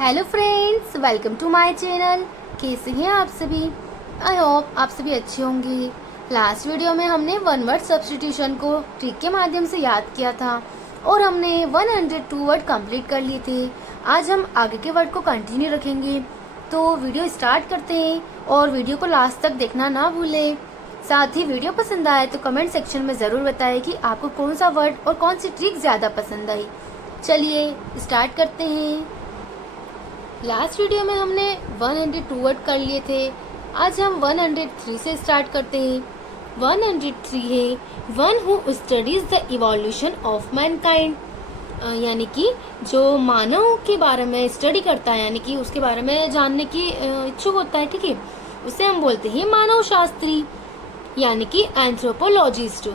Hello friends, welcome to my channel. कैसे हैं आप सभी? आई होप आप सभी अच्छे होंगे। लास्ट वीडियो में हमने वन वर्ड सब्स्टिट्यूशन को ट्रिक के माध्यम से याद किया था और हमने 102 वर्ड कंप्लीट कर लिए थे। आज हम आगे के वर्ड को कंटिन्यू रखेंगे, तो वीडियो स्टार्ट करते हैं और वीडियो को लास्ट तक देखना ना भूलें। साथ ही वीडियो पसंद आए तो कमेंट सेक्शन में ज़रूर बताएं कि आपको कौन सा वर्ड और कौन सी ट्रिक ज़्यादा पसंद आई। चलिए स्टार्ट करते हैं। लास्ट वीडियो में हमने 102 वर्ड कर लिए थे। आज हम 103 से स्टार्ट करते हैं। 103 है one who studies the evolution of Mankind, यानी कि जो मानव के बारे में स्टडी करता है, यानी कि उसके बारे में जानने की इच्छुक होता है, ठीक है, उसे हम बोलते हैं मानव शास्त्री, यानी कि एंथ्रोपोलॉजिस्ट।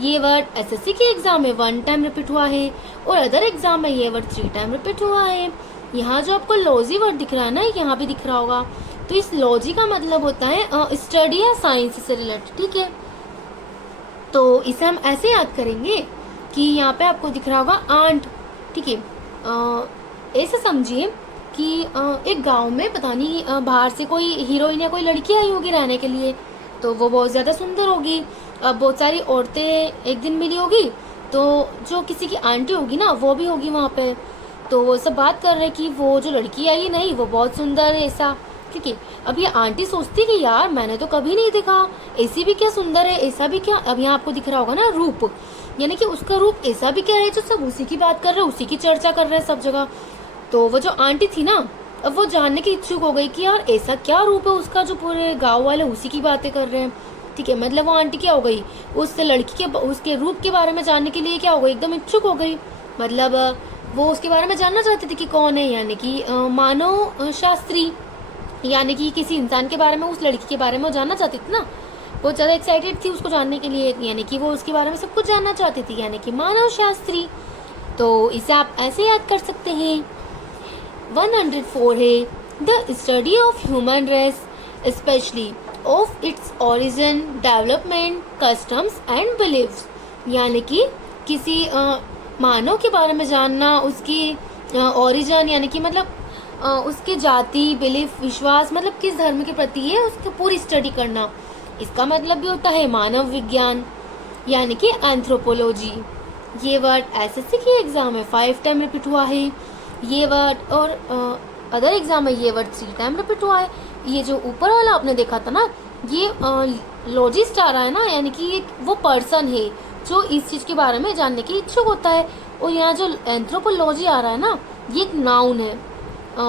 ये वर्ड एसएससी के एग्जाम में 1 टाइम रिपीट हुआ है और अदर एग्जाम में ये वर्ड 3 टाइम रिपीट हुआ है। यहाँ जो आपको लॉजी वर्ड दिख रहा है ना, यहाँ भी दिख रहा होगा, तो इस लॉजी का मतलब होता है स्टडी या साइंस से रिलेटेड, ठीक है। तो इसे हम ऐसे याद करेंगे कि यहाँ पे आपको दिख रहा होगा आंट, ठीक है। ऐसे समझिए कि एक गांव में पता नहीं बाहर से कोई हीरोइन या कोई लड़की आई होगी रहने के लिए, तो वो बहुत ज़्यादा सुंदर होगी। अब बहुत सारी औरतें एक दिन मिली होगी, तो जो किसी की आंटी होगी ना, वो भी होगी वहाँ पे, तो वो सब बात कर रहे कि वो जो लड़की आई नहीं, वो बहुत सुंदर है, ऐसा, ठीक है। अब ये आंटी सोचती कि यार मैंने तो कभी नहीं देखा, ऐसी भी क्या सुंदर है, ऐसा भी क्या। अब यहाँ आपको दिख रहा होगा ना रूप, यानी कि उसका रूप ऐसा भी क्या है, जो सब उसी की बात कर रहे हैं, उसी की चर्चा कर रहे हैं सब जगह। तो वो जो आंटी थी ना, अब वो जानने की इच्छुक हो गई कि यार ऐसा क्या रूप है उसका जो पूरे गाँव वाले उसी की बातें कर रहे हैं, ठीक है। मतलब वो आंटी क्या हो गई, उस लड़की के उसके रूप के बारे में जानने के लिए क्या हो गई, एकदम इच्छुक हो गई। मतलब वो उसके बारे में जानना चाहती थी कि कौन है, यानी कि मानव शास्त्री, यानी कि किसी इंसान के बारे में, उस लड़की के बारे में वो जानना चाहती थी ना, बहुत ज़्यादा एक्साइटेड थी उसको जानने के लिए, यानी कि वो उसके बारे में सब कुछ जानना चाहती थी, यानी कि मानव शास्त्री। तो इसे आप ऐसे याद कर सकते हैं। 104 है the study of human race, specially of its origin, development, customs and beliefs, यानी कि किसी मानव के बारे में जानना, उसकी ओरिजिन, यानी कि मतलब उसकी जाति, बिलीफ, विश्वास, मतलब किस धर्म के प्रति है, उसकी पूरी स्टडी करना। इसका मतलब भी होता है मानव विज्ञान, यानी कि एंथ्रोपोलॉजी। ये वर्ड एसएससी के एग्जाम में 5 टाइम रिपीट हुआ है ये वर्ड, और अदर एग्जाम में ये वर्ड 3 टाइम रिपीट हुआ है। ये जो ऊपर वाला आपने देखा था ना, ये लॉजिस्ट आ रहा है ना, यानी कि ये वो पर्सन है जो इस चीज़ के बारे में जानने की इच्छुक होता है। और यहाँ जो एंथ्रोपोलॉजी आ रहा है ना, ये एक नाउन है,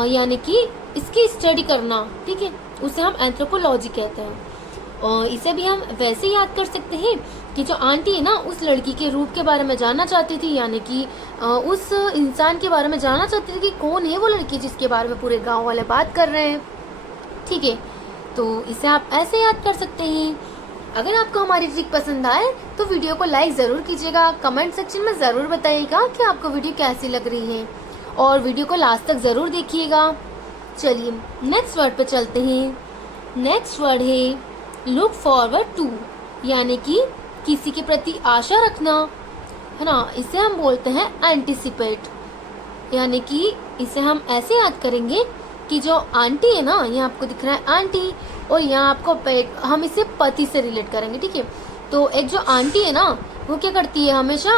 यानी कि इसकी स्टडी करना, ठीक है, उसे हम एंथ्रोपोलॉजी कहते हैं। और इसे भी हम वैसे याद कर सकते हैं कि जो आंटी है ना, उस लड़की के रूप के बारे में जानना चाहती थी, यानी कि उस इंसान के बारे में जानना चाहती थी कि कौन है वो लड़की जिसके बारे में पूरे गाँव वाले बात कर रहे हैं, ठीक है। तो इसे आप ऐसे याद कर सकते हैं। अगर आपको हमारी ट्रिक पसंद आए तो वीडियो को लाइक ज़रूर कीजिएगा, कमेंट सेक्शन में ज़रूर बताइएगा कि आपको वीडियो कैसी लग रही है, और वीडियो को लास्ट तक ज़रूर देखिएगा। चलिए नेक्स्ट वर्ड पे चलते हैं। नेक्स्ट वर्ड है लुक फॉरवर्ड टू, यानी कि किसी के प्रति आशा रखना, है ना। इसे हम बोलते हैं एंटिसिपेट, यानी कि इसे हम ऐसे याद करेंगे कि जो आंटी है ना, यहाँ आपको दिख रहा है आंटी, और यहाँ आपको पेट, हम इसे पति से रिलेट करेंगे, ठीक है। तो एक जो आंटी है ना, वो क्या करती है, हमेशा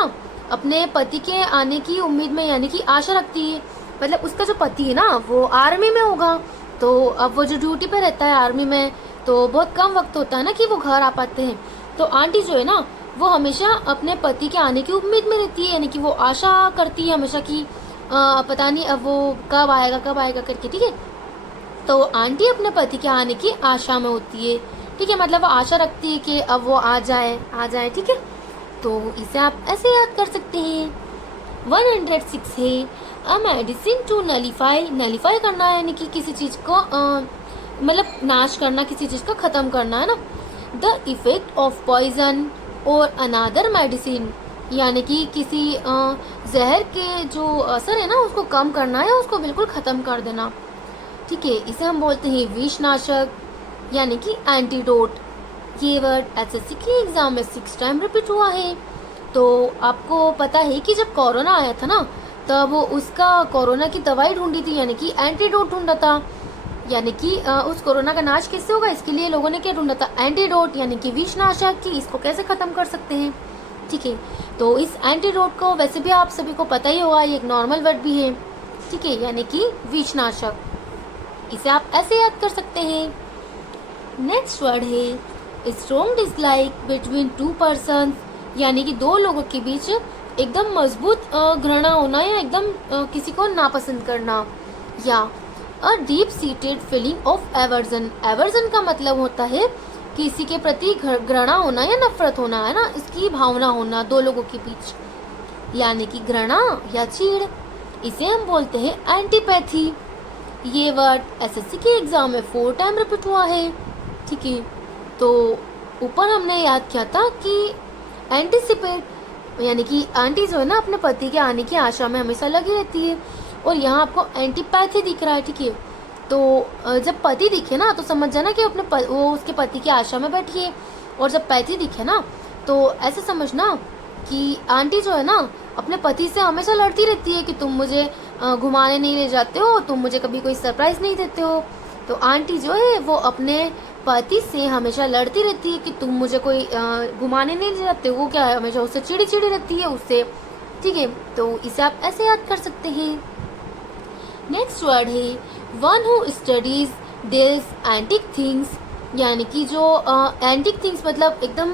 अपने पति के आने की उम्मीद में, यानी कि आशा रखती है। मतलब उसका जो पति है ना, वो आर्मी में होगा, तो अब वो जो ड्यूटी पे रहता है आर्मी में, तो बहुत कम वक्त होता है ना कि वो घर आ पाते हैं। तो आंटी जो है ना, वो हमेशा अपने पति के आने की उम्मीद में रहती है, यानी कि वो आशा करती है हमेशा कि पता नहीं अब वो कब आएगा करके, ठीक है। तो आंटी अपने पति के आने की आशा में होती है, ठीक है, मतलब वो आशा रखती है कि अब वो आ जाए, ठीक है। तो इसे आप ऐसे याद कर सकते हैं। 106 है a medicine to nullify, nullify करना है, यानी कि किसी चीज़ को मतलब नाश करना, किसी चीज़ का ख़त्म करना, है ना। द इफेक्ट ऑफ पॉइजन और अनादर मेडिसिन, यानी कि किसी जहर के जो असर है ना, उसको कम करना है, उसको बिल्कुल ख़त्म कर देना, ठीक है। इसे हम बोलते हैं विषनाशक, यानी कि एंटीडोट। ये वर्ड एसएससी के एग्जाम में 6 टाइम रिपीट हुआ है। तो आपको पता है कि जब कोरोना आया था ना, तब उसका कोरोना की दवाई ढूंढी थी, यानी कि एंटीडोट ढूंढा था। यानी कि उस कोरोना का नाश कैसे होगा, इसके लिए लोगों ने क्या ढूंढा था, एंटीडोट, यानी कि विषनाशक, कि इसको कैसे खत्म कर सकते हैं। ठीक है, तो इस एंटीडोट को वैसे भी आप सभी को पता ही होगा, ये एक नॉर्मल वर्ड भी है। ठीक है, यानी कि विषनाशक, इसे आप ऐसे याद कर सकते हैं। नेक्स्ट वर्ड है strong dislike between two person, यानी कि दो लोगों के बीच एकदम मजबूत घृणा होना या एकदम किसी को नापसंद करना, या a deep seated feeling of aversion. Aversion का मतलब होता है किसी के प्रति घृणा होना या नफरत होना, है ना, इसकी भावना होना दो लोगों के बीच, यानी कि घृणा या चीड़। इसे हम बोलते हैं एंटीपैथी। ये वर्ड एसएससी के एग्जाम में 4 टाइम रिपीट हुआ है। ठीक है, तो ऊपर हमने याद किया था कि एंटीसिपेट, यानी कि आंटी जो है ना अपने पति के आने की आशा में हमेशा लगी रहती है, और यहाँ आपको एंटीपैथी दिख रहा है। ठीक है, तो जब पति दिखे ना तो समझ जाना कि वो उसके पति की आशा में बैठी है, और जब पैथी दिखे ना तो ऐसे समझना कि आंटी जो है ना अपने पति से हमेशा लड़ती रहती है कि तुम मुझे घुमाने नहीं ले जाते हो, तुम मुझे कभी कोई सरप्राइज नहीं देते हो। तो आंटी जो है वो अपने पति से हमेशा लड़ती रहती है कि तुम मुझे कोई घुमाने नहीं ले जाते हो, वो क्या है हमेशा उससे चिड़ी चिड़ी रहती है उससे। ठीक है, तो इसे आप ऐसे याद कर सकते हैं। नेक्स्ट वर्ड है one who studies deals antique things, यानी कि जो एंटिक थिंग्स मतलब एकदम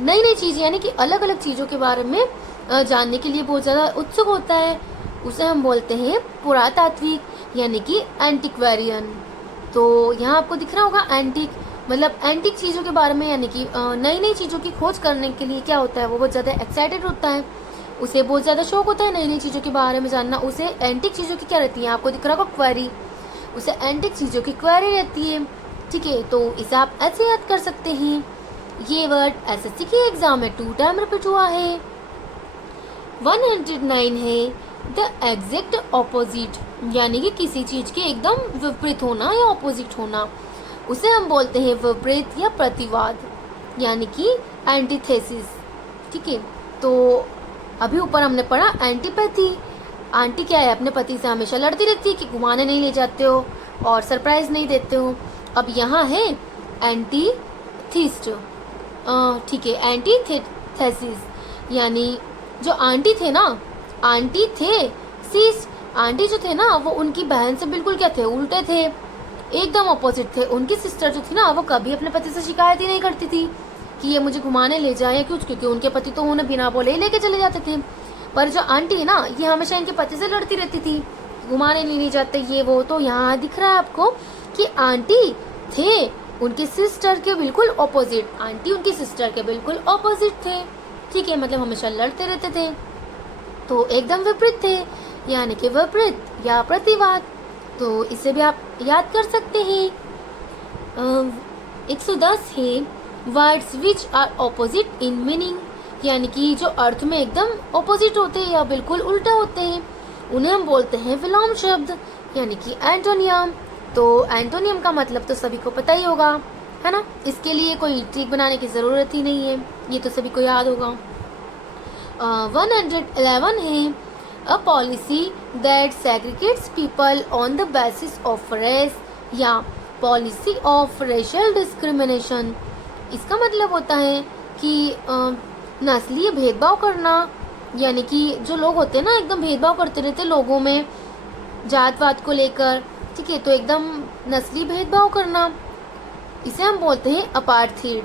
नई नई चीज़ें, यानी कि अलग अलग चीज़ों के बारे में जानने के लिए बहुत ज़्यादा उत्सुक होता है, उसे हम बोलते हैं पुरातात्विक, यानी कि एंटिक्वेरियन। तो यहाँ आपको दिख रहा होगा एंटिक मतलब एंटिक चीज़ों के बारे में, यानी कि नई नई चीज़ों की खोज करने के लिए क्या होता है, वो बहुत ज़्यादा एक्साइटेड होता है, उसे बहुत ज़्यादा शौक होता है नई नई चीज़ों के बारे में जानना। उसे एंटिक चीज़ों की क्या रहती है, आपको दिख रहा होगा क्वेरी, उसे एंटिक चीज़ों की क्वेरी रहती है। ठीक है, तो इसे आप ऐसे याद कर सकते हैं। ये वर्ड एसएससी के एग्जाम में 2 टाइम रिपीट हुआ है। 109 है द एग्जैक्ट ऑपोजिट, यानी कि किसी चीज़ के एकदम विपरीत होना या ऑपोजिट होना, उसे हम बोलते हैं विपरीत या प्रतिवाद, यानी कि एंटीथेसिस। ठीक है, तो अभी ऊपर हमने पढ़ा एंटीपैथी। आंटी क्या है, अपने पति से हमेशा लड़ती रहती है कि घुमाने नहीं ले जाते हो और सरप्राइज नहीं देते हो। अब यहाँ है एंटीथिस्ट। ठीक है, एंटीथेसिस, यानी जो आंटी थे ना, आंटी थे सिस, आंटी जो थे ना वो उनकी बहन से बिल्कुल क्या थे, उल्टे थे, एकदम अपोजिट थे। उनकी सिस्टर जो थी ना वो कभी अपने पति से शिकायत ही नहीं करती थी कि ये मुझे घुमाने ले जाए या कुछ, क्योंकि उनके पति तो उन्हें बिना बोले ही लेके चले जाते थे। पर जो आंटी है ना ये हमेशा इनके पति से लड़ती रहती थी, घुमाने नहीं ले जाते ये वो। तो यहाँ दिख रहा है आपको कि आंटी थे उनकी सिस्टर के बिल्कुल ऑपोजिट, आंटी उनकी सिस्टर के बिल्कुल ऑपोजिट थे। ठीक है, मतलब हमेशा लड़ते रहते थे, तो एकदम विपरीत थे, यानी कि विपरीत या प्रतिवाद। तो इसे भी आप याद कर सकते हैं। 110 है words which are opposite in meaning, यानी कि जो अर्थ में एकदम ऑपोजिट होते हैं या बिल्कुल उल्टे होते हैं, उन्हें हम बोलते हैं विलोम शब्द, यानी कि एंटोनियम। तो एंटोनियम का मतलब तो सभी को पता ही होगा, है ना, इसके लिए कोई ट्रिक बनाने की ज़रूरत ही नहीं है, ये तो सभी को याद होगा। 111 है a policy that segregates people on the basis of race, या पॉलिसी ऑफ रेशियल डिस्क्रिमिनेशन। इसका मतलब होता है कि नस्लीय भेदभाव करना, यानी कि जो लोग होते हैं ना एकदम भेदभाव करते रहते लोगों में जातवाद को लेकर। ठीक है, तो एकदम नस्ली भेदभाव करना, इसे हम बोलते हैं अपार्थीड।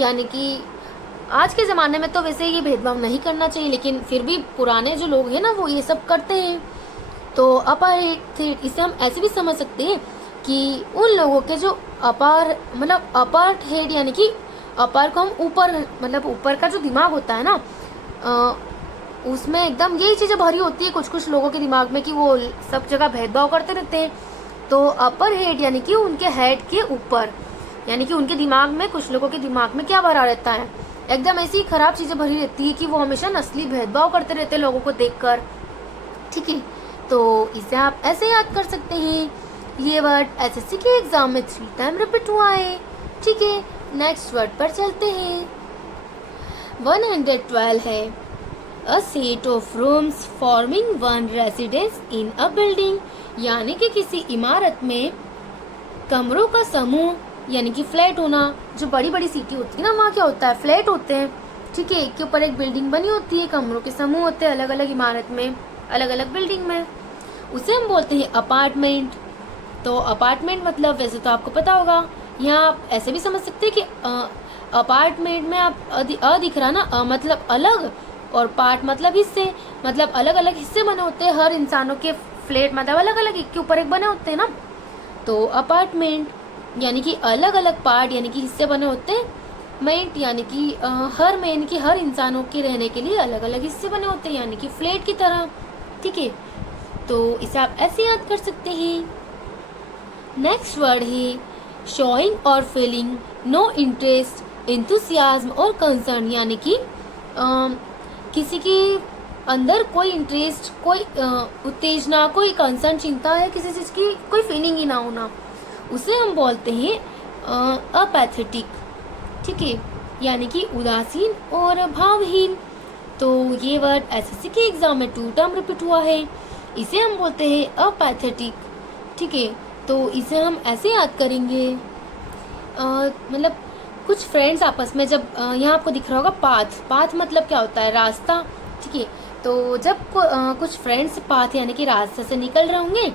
यानी कि आज के ज़माने में तो वैसे ये भेदभाव नहीं करना चाहिए, लेकिन फिर भी पुराने जो लोग हैं ना वो ये सब करते हैं। तो अपार्थीड, इसे हम ऐसे भी समझ सकते हैं कि उन लोगों के जो अपर हेड, यानी कि अपर को हम ऊपर, मतलब ऊपर का जो दिमाग होता है ना उसमें एकदम यही चीज़ें भरी होती है कुछ कुछ लोगों के दिमाग में कि वो सब जगह भेदभाव करते रहते हैं। तो अपर हेड यानी कि उनके हेड के ऊपर, यानी कि उनके दिमाग में, कुछ लोगों के दिमाग में क्या भरा रहता है, एकदम ऐसी खराब चीज़ें भरी रहती है कि वो हमेशा नस्ली भेदभाव करते रहते हैं लोगों को देखकर। ठीक है, तो इसे आप ऐसे याद कर सकते हैं। ये वर्ड एसएससी के एग्जाम में 3 टाइम रिपीट हुआ है। ठीक है, नेक्स्ट वर्ड पर चलते हैं। 112 है a set of rooms forming one residence in a building, यानी कि किसी इमारत में कमरों का समूह, यानी कि फ्लैट होना। जो बड़ी बड़ी सिटी होती है ना, वहाँ क्या होता है, फ्लैट होते हैं, ठीक है। एक के ऊपर एक बिल्डिंग बनी होती है, कमरों के समूह होते हैं अलग अलग इमारत में, अलग अलग बिल्डिंग में। उसे हम बोलते हैं अपार्टमेंट। तो अपार्टमेंट मतलब वैसे तो आपको पता होगा, यहाँ आप ऐसे भी समझ सकते हैं कि अपार्टमेंट में आप अ दिख रहा ना, मतलब अलग, और पार्ट मतलब हिस्से, मतलब अलग अलग हिस्से बने होते हैं हर इंसानों के। फ्लैट मतलब अलग अलग एक के ऊपर एक बने होते हैं ना। तो अपार्टमेंट यानी कि अलग अलग पार्ट यानी कि हिस्से बने होते हैं। मेंट यानी कि हर में, यानी कि हर इंसानों के रहने के लिए अलग अलग हिस्से बने होते हैं, यानी कि फ्लैट की तरह, ठीक है। तो इसे आप ऐसे याद कर सकते हैं। नेक्स्ट वर्ड है शोइंग और फीलिंग नो इंटरेस्ट, एंथुसियाज्म और कंसर्न, यानी कि किसी के अंदर कोई इंटरेस्ट, कोई उत्तेजना, कोई कंसर्न, चिंता है किसी चीज़ की, कोई फीलिंग ही ना होना, उसे हम बोलते हैं अपैथेटिक, ठीक है, यानी कि उदासीन और भावहीन। तो ये वर्ड एसएससी के एग्जाम में 2 टाइम रिपीट हुआ है। इसे हम बोलते हैं अपैथेटिक, ठीक है। तो इसे हम ऐसे याद करेंगे, मतलब कुछ फ्रेंड्स आपस में जब यहाँ आपको दिख रहा होगा पाथ, पाथ मतलब क्या होता है, रास्ता, ठीक है। तो जब कुछ फ्रेंड्स पाथ यानी कि रास्ते से निकल रहे होंगे,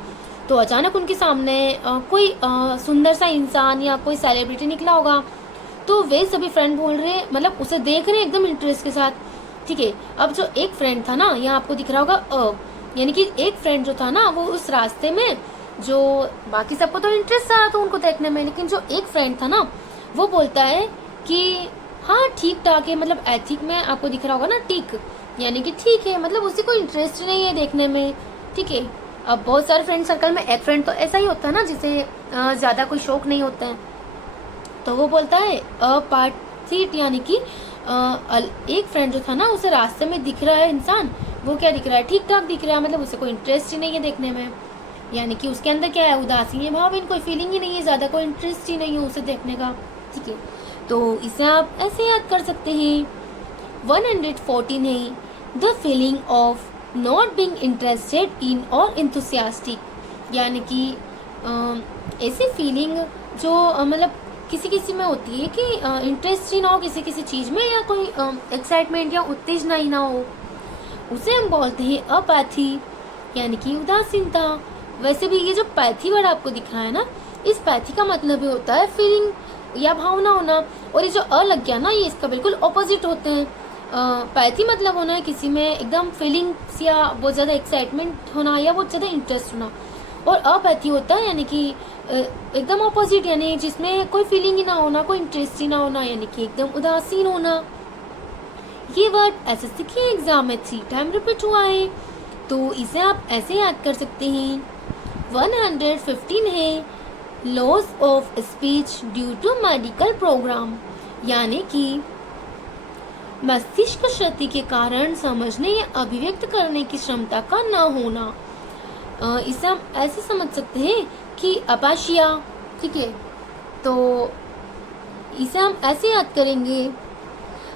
तो अचानक उनके सामने कोई सुंदर सा इंसान या कोई सेलिब्रिटी निकला होगा, तो वे सभी फ्रेंड बोल रहे हैं, मतलब उसे देख रहे हैं एकदम इंटरेस्ट के साथ, ठीक है। अब जो एक फ्रेंड था ना, यहाँ आपको दिख रहा होगा यानी कि एक फ्रेंड जो था ना, वो उस रास्ते में, जो बाकी सबको तो इंटरेस्ट आ रहा था उनको देखने में, लेकिन जो एक फ्रेंड था ना, वो बोलता है कि हाँ ठीक ठाक है, मतलब एथिक में आपको दिख रहा होगा ना टिक, यानी कि ठीक है, मतलब उसी को इंटरेस्ट नहीं है देखने में, ठीक है। अब बहुत सारे फ्रेंड सर्कल में एक फ्रेंड तो ऐसा ही होता है ना, जिसे ज़्यादा कोई शौक नहीं होता है, तो वो बोलता है अपार्थित, यानी कि एक फ्रेंड जो था ना, उसे रास्ते में दिख रहा है इंसान, वो क्या दिख रहा है, ठीक ठाक दिख रहा है, मतलब उसे कोई इंटरेस्ट ही नहीं है देखने में, यानी कि उसके अंदर क्या है, उदासी है, भाव, कोई फीलिंग ही नहीं है, ज़्यादा कोई इंटरेस्ट ही नहीं है उसे देखने का, ठीक है। तो इसे आप ऐसे याद कर सकते हैं। 114 है the feeling of not being interested in और इंथुसियास्टिक, यानी कि ऐसी फीलिंग जो मतलब किसी किसी में होती है कि इंटरेस्ट ही ना हो किसी किसी चीज़ में, या कोई एक्साइटमेंट या उत्तेजना ही ना हो, उसे हम बोलते हैं अपैथी, यानी कि उदासीनता। वैसे भी ये जो पैथी वर्ड आपको दिख रहा है ना, इस पैथी का मतलब ही होता है फीलिंग या भावना होना, और ये जो अ लग गया ना, ये इसका बिल्कुल ऑपोजिट होते हैं। पैथी मतलब होना है किसी में एकदम फीलिंग्स या बहुत ज़्यादा एक्साइटमेंट होना या बहुत ज़्यादा इंटरेस्ट होना, और अपैथी होता है यानी कि एकदम ऑपोजिट, यानी जिसमें कोई फीलिंग ही ना होना, कोई इंटरेस्ट ही ना होना, यानी कि एकदम उदासीन होना। ये वर्ड एसएससी के एग्जाम में 3 टाइम रिपीट हुआ है, तो इसे आप ऐसे याद कर सकते हैं। 115 है loss of speech due to medical program, यानी कि मस्तिष्क क्षति के कारण समझने या अभिव्यक्त करने की क्षमता का न होना। इसे हम ऐसे समझ सकते हैं कि अपाशिया, ठीक है। तो इसे हम ऐसे याद करेंगे,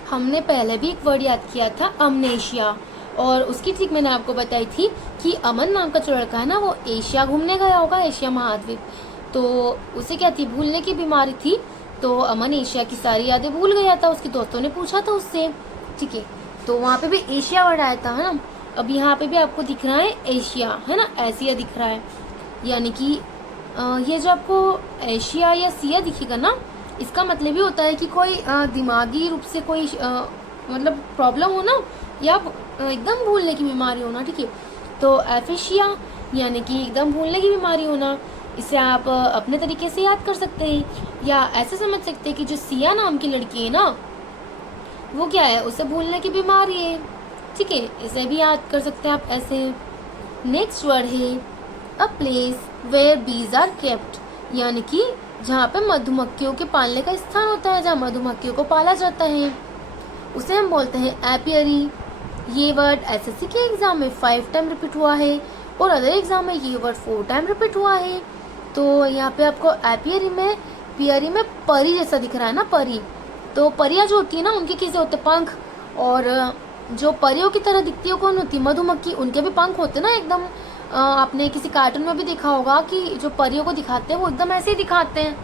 हमने पहले भी एक वर्ड याद किया था अमनेशिया, और उसकी ट्रिक मैंने आपको बताई थी कि अमन नाम का जो लड़का है ना, वो एशिया घूमने गया होगा, एशिया महाद्वीप, तो उसे क्या थी, भूलने की बीमारी थी, तो अमन एशिया की सारी यादें भूल गया था, उसके दोस्तों ने पूछा था उससे, ठीक है। तो वहाँ पे भी एशिया वर्ड आया था, है ना। अब यहाँ पे भी आपको दिख रहा है एशिया, है ना, एशिया दिख रहा है, यानी कि ये जो आपको एशिया या सिया दिखेगा ना, इसका मतलब ये होता है कि कोई दिमागी रूप से कोई मतलब प्रॉब्लम हो ना, या एकदम भूलने की बीमारी होना, ठीक है। तो एफेशिया यानी कि एकदम भूलने की बीमारी होना, इसे आप अपने तरीके से याद कर सकते हैं, या ऐसे समझ सकते हैं कि जो सिया नाम की लड़की है ना, वो क्या है, उसे भूलने की बीमारी है, ठीक है। इसे भी याद कर सकते हैं आप ऐसे। नेक्स्ट वर्ड है a place where bees are kept, यानी कि जहाँ पे मधुमक्खियों के पालने का स्थान होता है, जहाँ मधुमक्खियों को पाला जाता है, उसे हम बोलते हैं एपियरी। ये वर्ड एसएससी के एग्जाम में 5 टाइम रिपीट हुआ है, और अदर एग्जाम में ये वर्ड 4 टाइम रिपीट हुआ है। तो यहाँ पे आपको एपियरी में, पियरी में परी जैसा दिख रहा है ना, परी, तो परियां जो होती है ना, उनके कैसे होते हैं पंख, और जो परियों की तरह दिखती है कौन होती है? मधुमक्खी। उनके भी पंख होते हैं ना एकदम, आपने किसी कार्टून में भी देखा होगा कि जो परियों को दिखाते हैं वो एकदम ऐसे ही दिखाते हैं।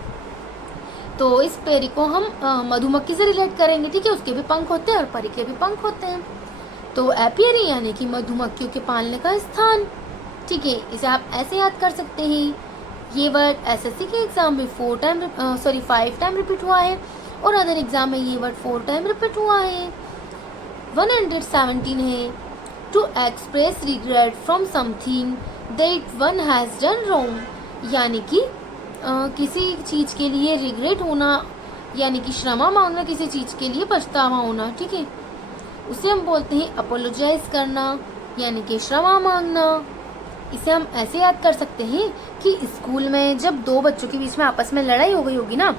तो इस पेरी को हम मधुमक्खी से रिलेट करेंगे, ठीक है। उसके भी पंख होते हैं और परी के भी पंख होते हैं। तो एपियरी यानी कि मधुमक्खियों के पालने का स्थान, ठीक है। इसे आप ऐसे याद कर सकते हैं। ये वर्ड एसएससी के एग्जाम में 5 टाइम रिपीट हुआ है और अदर एग्जाम में ये वर्ड 4 टाइम रिपीट हुआ है। 117 है to express regret from something that one has done wrong, यानी कि किसी चीज़ के लिए रिग्रेट होना, यानी कि क्षमा मांगना, किसी चीज़ के लिए पछतावा होना, ठीक है। उसे हम बोलते हैं अपोलोजाइज करना, यानी कि क्षमा मांगना। इसे हम ऐसे याद कर सकते हैं कि स्कूल में जब दो बच्चों के बीच में आपस में लड़ाई हो गई होगी ना,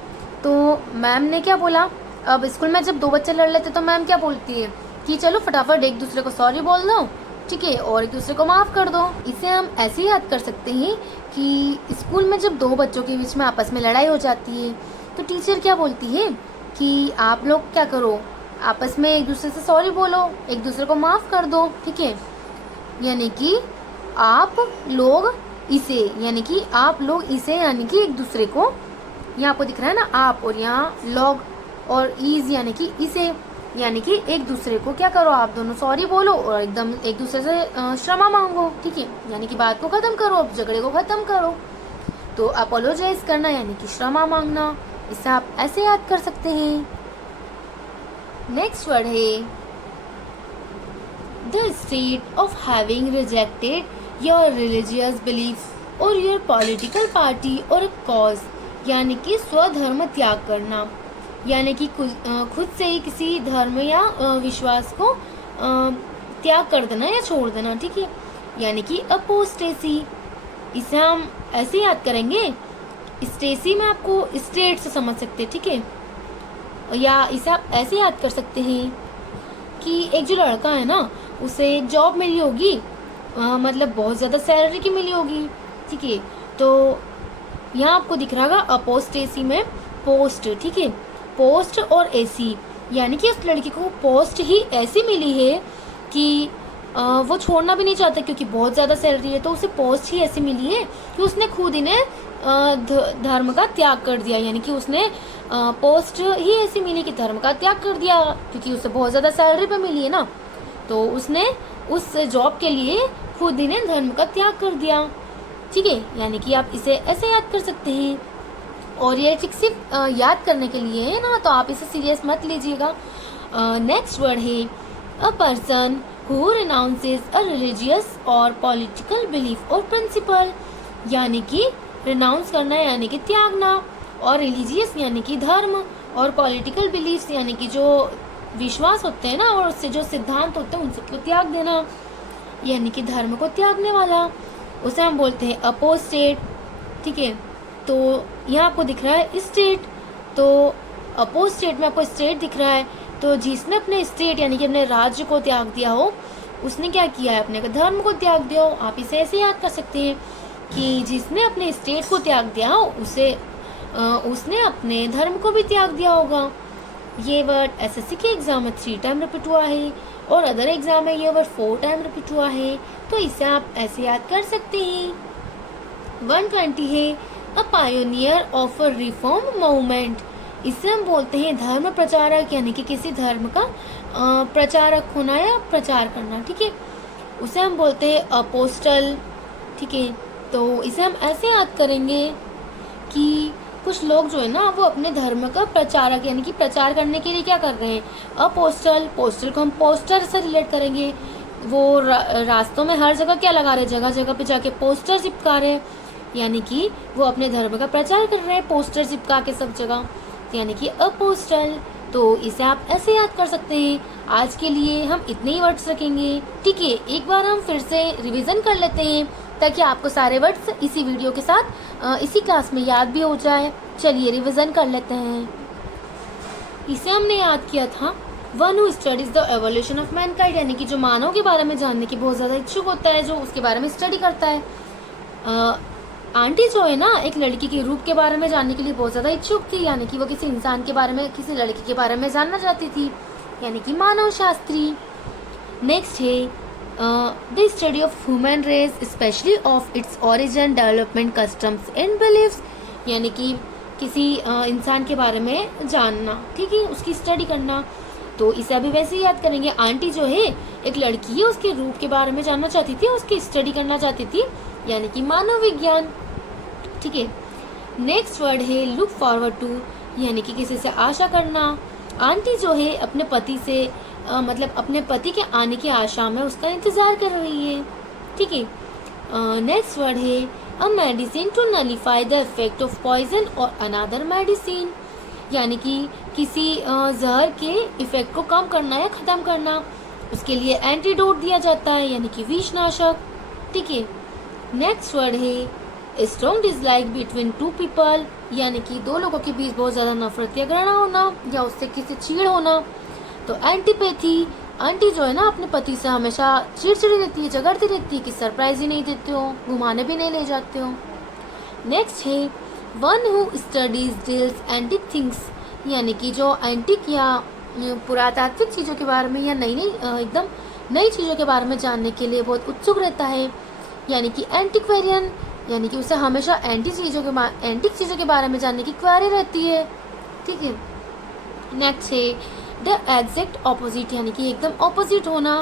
तो मैम ने क्या बोला, अब स्कूल में जब दो बच्चे लड़ लेते तो मैम क्या बोलती है कि चलो फटाफट एक दूसरे को सॉरी बोल दो, ठीक है, और एक दूसरे को माफ़ कर दो। इसे हम ऐसे याद कर सकते हैं कि स्कूल में जब दो बच्चों के बीच में आपस में लड़ाई हो जाती है तो टीचर क्या बोलती है कि आप लोग क्या करो, आपस में एक दूसरे से सॉरी बोलो, एक दूसरे को माफ़ कर दो, ठीक है। यानी कि आप लोग इसे, यानी कि आप लोग इसे, यानी कि एक दूसरे को, यहाँ आपको दिख रहा है ना आप, और यहाँ लॉग और ईज यानी कि इसे, यानी कि एक दूसरे को क्या करो, आप दोनों सॉरी बोलो और एकदम एक दूसरे से क्षमा मांगो, ठीक है। यानी कि बात को ख़त्म करो, अब झगड़े को ख़त्म करो। तो अपोलोजाइज करना यानी कि क्षमा मांगना, इसे आप ऐसे याद कर सकते हैं। नेक्स्ट वर्ड है the state of having rejected your religious belief और योर पॉलिटिकल पार्टी और कॉज, यानी कि स्वधर्म त्याग करना, यानी कि खुद से ही किसी धर्म या विश्वास को त्याग कर देना या छोड़ देना, ठीक है। यानी कि अपोस्टेसी। इसे हम ऐसे याद करेंगे, स्टेसी में आपको स्टेट से समझ सकते हैं, ठीक है। या इसे आप ऐसे याद कर सकते हैं कि एक जो लड़का है ना, उसे एक जॉब मिली होगी, मतलब बहुत ज़्यादा सैलरी की मिली होगी, ठीक है। तो यहाँ आपको दिख रहा होगा अपोस्टेसी में पोस्ट, ठीक है, पोस्ट और एसी, यानी कि उस लड़की को पोस्ट ही ऐसी मिली है कि वो छोड़ना भी नहीं चाहता क्योंकि बहुत ज़्यादा सैलरी है, तो उसे पोस्ट ही ऐसी मिली है कि उसने खुद ही ने धर्म का त्याग कर दिया, यानी कि उसने पोस्ट ही ऐसी मिली कि धर्म का त्याग कर दिया क्योंकि उसे बहुत ज़्यादा सैलरी पे मिली है ना, तो उसने उस जॉब के लिए खुद ही ने धर्म का त्याग कर दिया, ठीक है। यानी कि आप इसे ऐसे याद कर सकते हैं। और ये ट्रिक सिर्फ याद करने के लिए है ना, तो आप इसे सीरियस मत लीजिएगा। नेक्स्ट वर्ड है a person who renounces a religious और पॉलिटिकल बिलीफ और प्रिंसिपल, यानी कि रिनाउंस करना यानी कि त्यागना, और रिलीजियस यानी कि धर्म, और पॉलिटिकल बिलीफ्स यानी कि जो विश्वास होते हैं ना और उससे जो सिद्धांत होते हैं उन सबको त्याग देना, यानी कि धर्म को त्यागने वाला, उसे हम बोलते हैं अपोस्टेट, ठीक है। तो यहाँ आपको दिख रहा है स्टेट, तो अपोस्टेट में आपको स्टेट दिख रहा है, तो जिसने अपने स्टेट यानी कि अपने राज्य को त्याग दिया हो उसने क्या किया है, अपने धर्म को त्याग दिया हो। आप इसे ऐसे याद कर सकते हैं कि जिसने अपने स्टेट को त्याग दिया हो उसने अपने धर्म को भी त्याग दिया होगा। ये वर्ड एसएससी के एग्जाम में 3 टाइम रिपीट हुआ है और अदर एग्जाम में ये वर्ड 4 टाइम रिपीट हुआ है, तो इसे आप ऐसे याद कर सकते हैं। 120 है a pioneer of a reform movement, इसे हम बोलते हैं धर्म प्रचारक, यानी कि किसी धर्म का प्रचारक होना या प्रचार करना, ठीक है। उसे हम बोलते हैं अपोस्टल, ठीक है। तो इसे हम ऐसे याद करेंगे कि कुछ लोग जो है ना वो अपने धर्म का प्रचारक यानी कि प्रचार करने के लिए क्या कर रहे हैं, अपोस्टल, पोस्टल को हम पोस्टर से रिलेट करेंगे। वो रास्तों में हर जगह क्या लगा रहे हैं, जगह जगह पे जाके पोस्टर चिपका रहे हैं, यानी कि वो अपने धर्म का प्रचार कर रहे हैं पोस्टर चिपका के सब जगह, यानी कि अपोस्टल। तो इसे आप ऐसे याद कर सकते हैं। आज के लिए हम इतने ही वर्ड्स रखेंगे, ठीक है। एक बार हम फिर से रिवीजन कर लेते हैं ताकि आपको सारे वर्ड्स इसी वीडियो के साथ इसी क्लास में याद भी हो जाए। चलिए रिवीजन कर लेते हैं। इसे हमने याद किया था, one who studies the evolution of Mankind, यानी कि जो मानव के बारे में जानने की बहुत ज़्यादा इच्छुक होता है, जो उसके बारे में स्टडी करता है। आंटी जो है ना एक लड़की के रूप के बारे में जानने के लिए बहुत ज़्यादा इच्छुक थी, यानी कि वो किसी इंसान के बारे में, किसी लड़की के बारे में जानना चाहती थी, यानी कि मानव शास्त्री। नेक्स्ट है the study of human race specially of its origin development customs and beliefs, यानी कि किसी इंसान के बारे में जानना, ठीक है, उसकी स्टडी करना। तो इसे अभी वैसे ही याद करेंगे। आंटी जो है एक लड़की है, उसके रूप के बारे में जानना चाहती थी, उसकी स्टडी करना चाहती थी, यानी कि मानव विज्ञान, ठीक है। नेक्स्ट वर्ड है लुक फॉरवर्ड टू, यानी कि किसी से आशा करना। आंटी जो है अपने पति से मतलब अपने पति के आने की आशा में उसका इंतजार कर रही है, ठीक है। नेक्स्ट वर्ड है a medicine to nullify the effect of poison और अनदर मेडिसिन, यानी कि किसी जहर के इफेक्ट को कम करना या ख़त्म करना, उसके लिए एंटीडोट दिया जाता है, यानी कि विषनाशक, ठीक है। नेक्स्ट वर्ड है strong dislike between two people, यानी कि दो लोगों के बीच बहुत ज़्यादा नफरत या घृणा होना या उससे किसी चीड़ होना। तो एंटीपैथी, आंटी जो है ना अपने पति से हमेशा चिड़चिड़ी रहती है, झगड़ती रहती है कि सरप्राइज ही नहीं देते हो, घुमाने भी नहीं ले जाते हो। नेक्स्ट है one who studies deals antique things, यानी कि जो एंटिक या पुरातात्विक चीज़ों के बारे में या नई नई एकदम नई चीज़ों के बारे में जानने के लिए बहुत उत्सुक रहता है, यानी कि एंटिक्वेरियन, यानी कि उसे हमेशा एंटिक चीज़ों के बारे में जानने की क्वेरी रहती है, ठीक है। नेक्स्ट है द एग्जैक्ट ऑपोजिट, यानी कि एकदम ऑपोजिट होना।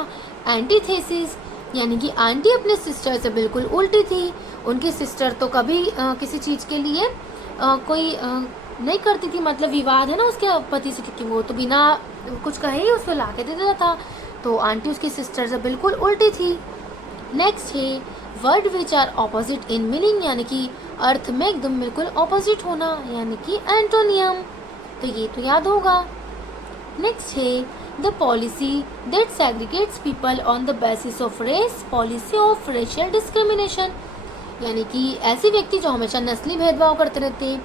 एंटीथेसिस, यानी कि आंटी अपने सिस्टर से बिल्कुल उल्टी थी। उनकी सिस्टर तो कभी किसी चीज़ के लिए कोई नहीं करती थी, मतलब विवाद है ना उसके पति से, क्योंकि वो तो बिना कुछ कहे ही उसको ला के दे देता था। तो आंटी उसकी सिस्टर से बिल्कुल उल्टी थी। नेक्स्ट है word which are opposite in meaning, यानी कि अर्थ में एकदम बिल्कुल ऑपोजिट होना, यानी कि एंटोनियम। तो ये तो याद होगा। नेक्स्ट है the policy that segregates people on the basis of race, policy of racial discrimination, यानी कि ऐसे व्यक्ति जो हमेशा नस्ली भेदभाव करते रहते हैं,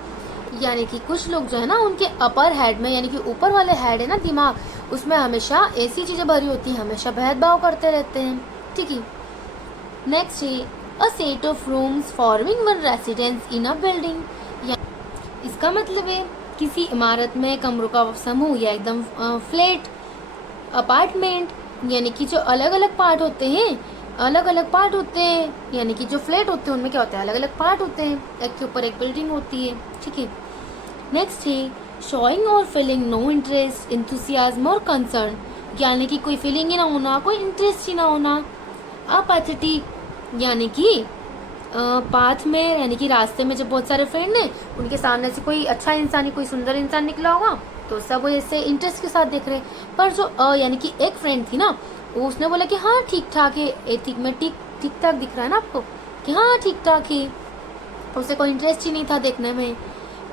यानी कि कुछ लोग जो है ना उनके अपर हेड में, यानी कि ऊपर वाले हेड है ना दिमाग, उसमें हमेशा ऐसी चीज़ें भरी होती हैं, हमेशा भेदभाव करते रहते हैं, ठीक है। नेक्स्ट है a set of rooms forming one residence in a building, इसका मतलब है किसी इमारत में कमरों का समूह या एकदम फ्लैट अपार्टमेंट, यानी कि जो अलग अलग पार्ट होते हैं, यानी कि जो फ्लैट होते हैं उनमें क्या होता है, अलग अलग पार्ट होते हैं, एक के ऊपर एक बिल्डिंग होती है, ठीक है। नेक्स्ट है शोइंग और फीलिंग नो इंटरेस्ट इंथुसियाज्म और कंसर्न, यानी कि कोई फीलिंग ही ना होना, कोई इंटरेस्ट ही ना होना। अपैथेटिक, यानी कि पाथ में, यानी कि रास्ते में जब बहुत सारे फ्रेंड हैं, उनके सामने से कोई अच्छा इंसान, कोई सुंदर इंसान निकला होगा तो सब ऐसे इंटरेस्ट के साथ देख रहे हैं, पर जो यानी कि एक फ्रेंड थी ना, वो उसने बोला कि हाँ ठीक ठाक है, एथिक में ठीक ठाक दिख रहा है ना आपको कि हाँ ठीक ठाक है, उसे कोई इंटरेस्ट ही नहीं था देखने में।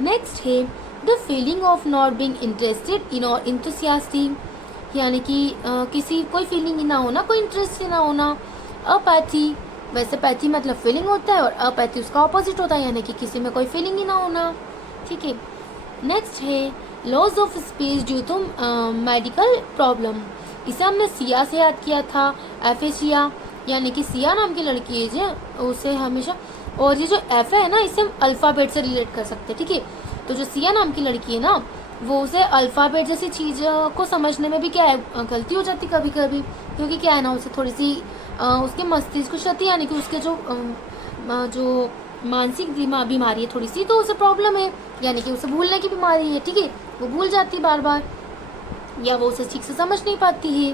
नेक्स्ट है the feeling of not being interested in और इंथुसियास्टिक, यानी कि किसी कोई फीलिंग ही ना होना, कोई इंटरेस्ट ही ना होना। अपैथी, वैसे पैथी मतलब फीलिंग होता है और अपैथी उसका ऑपोजिट होता है, यानी कि किसी में कोई फीलिंग ही ना होना, ठीक है। नेक्स्ट है loss of speech due to medical problem, इसे हमने सिया से याद किया था, एफेसिया, यानी कि सिया नाम की लड़की है जो उसे हमेशा, और ये जो एफ है ना इसे हम अल्फ़ाबेट से रिलेट कर सकते हैं, ठीक है। तो जो सिया नाम की लड़की है ना, वो उसे अल्फ़ाबेट जैसी चीज़ को समझने में भी क्या है गलती हो जाती कभी कभी, क्योंकि क्या है ना उसे थोड़ी सी उसके मस्तिष्क क्षति, यानी कि उसके जो मानसिक बीमारी है थोड़ी सी, तो उसे प्रॉब्लम है, यानी कि उसे भूलने की बीमारी है, ठीक है, वो भूल जाती है बार बार, या वो उसे ठीक से समझ नहीं पाती है।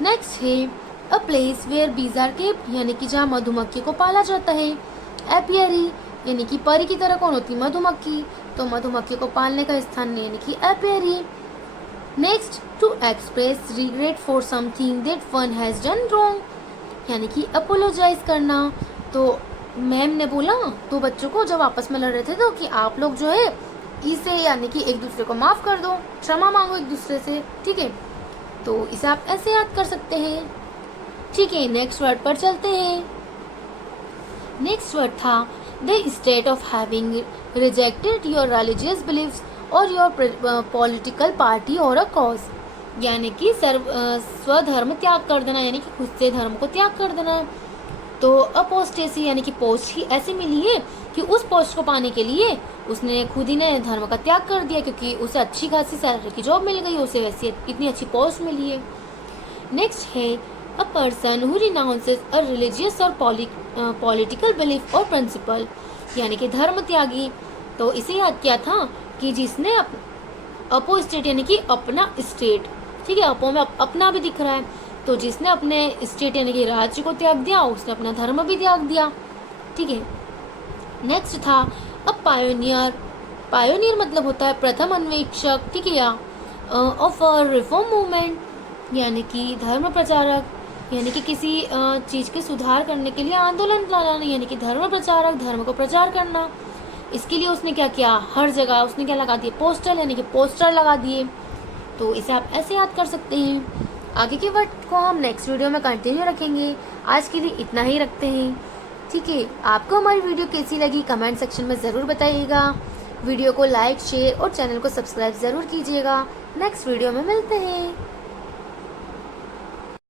नेक्स्ट है a place where bees are kept, यानी कि जहाँ मधुमक्खी को पाला जाता है। एपियरी, यानी कि परी की तरह कौन होती है, मधुमक्खी, तो मधुमक्खी को पालने का स्थान यानी कि apiary. Next to express regret for something that one has done wrong, यानी कि अपोलोजाइज करना। तो मैम ने बोला दो बच्चों को जब आपस में लड़ रहे थे तो कि आप लोग जो है इसे, यानी कि एक दूसरे को माफ़ कर दो, क्षमा मांगो एक दूसरे से, ठीक है। तो इसे आप ऐसे याद कर सकते हैं, ठीक है। नेक्स्ट वर्ड पर चलते हैं। नेक्स्ट वर्ड था the state of having rejected your religious beliefs और योर पॉलिटिकल पार्टी और अ कॉज, यानी कि स्वधर्म त्याग कर देना, यानी कि खुद से धर्म को त्याग कर देना। तो अपोस्टेसी, यानी कि पोस्ट ही ऐसी मिली है कि उस पोस्ट को पाने के लिए उसने खुद ही ने धर्म का त्याग कर दिया, क्योंकि उसे अच्छी खासी सैलरी की जॉब मिल गई, उसे वैसे इतनी अच्छी पोस्ट मिली है। नेक्स्ट है a person who renounces a religious और पॉलिटिकल बिलीफ और प्रिंसिपल, यानी कि धर्म त्यागी। तो इसे याद किया था कि जिसने अपो स्टेट यानी कि अपना स्टेट, ठीक है, अपो में अपना भी दिख रहा है, तो जिसने अपने स्टेट यानी कि राज्य को त्याग दिया उसने अपना धर्म भी त्याग दिया, ठीक है। नेक्स्ट था अ पायोनियर। पायोनियर मतलब होता है प्रथम अन्वेषक, ठीक है, या ऑफ रिफॉर्म मूवमेंट, यानी कि धर्म प्रचारक, यानी कि किसी चीज़ के सुधार करने के लिए आंदोलन चलाना, यानी कि धर्म प्रचारक, धर्म को प्रचार करना। इसके लिए उसने क्या किया, हर जगह उसने क्या लगा दिए, पोस्टर, यानी कि पोस्टर लगा दिए। तो इसे आप ऐसे याद कर सकते हैं। आगे के वर्ड को हम नेक्स्ट वीडियो में कंटिन्यू रखेंगे। आज के लिए इतना ही रखते हैं, ठीक है। आपको हमारी वीडियो कैसी लगी कमेंट सेक्शन में ज़रूर बताइएगा। वीडियो को लाइक, शेयर और चैनल को सब्सक्राइब ज़रूर कीजिएगा। नेक्स्ट वीडियो में मिलते हैं।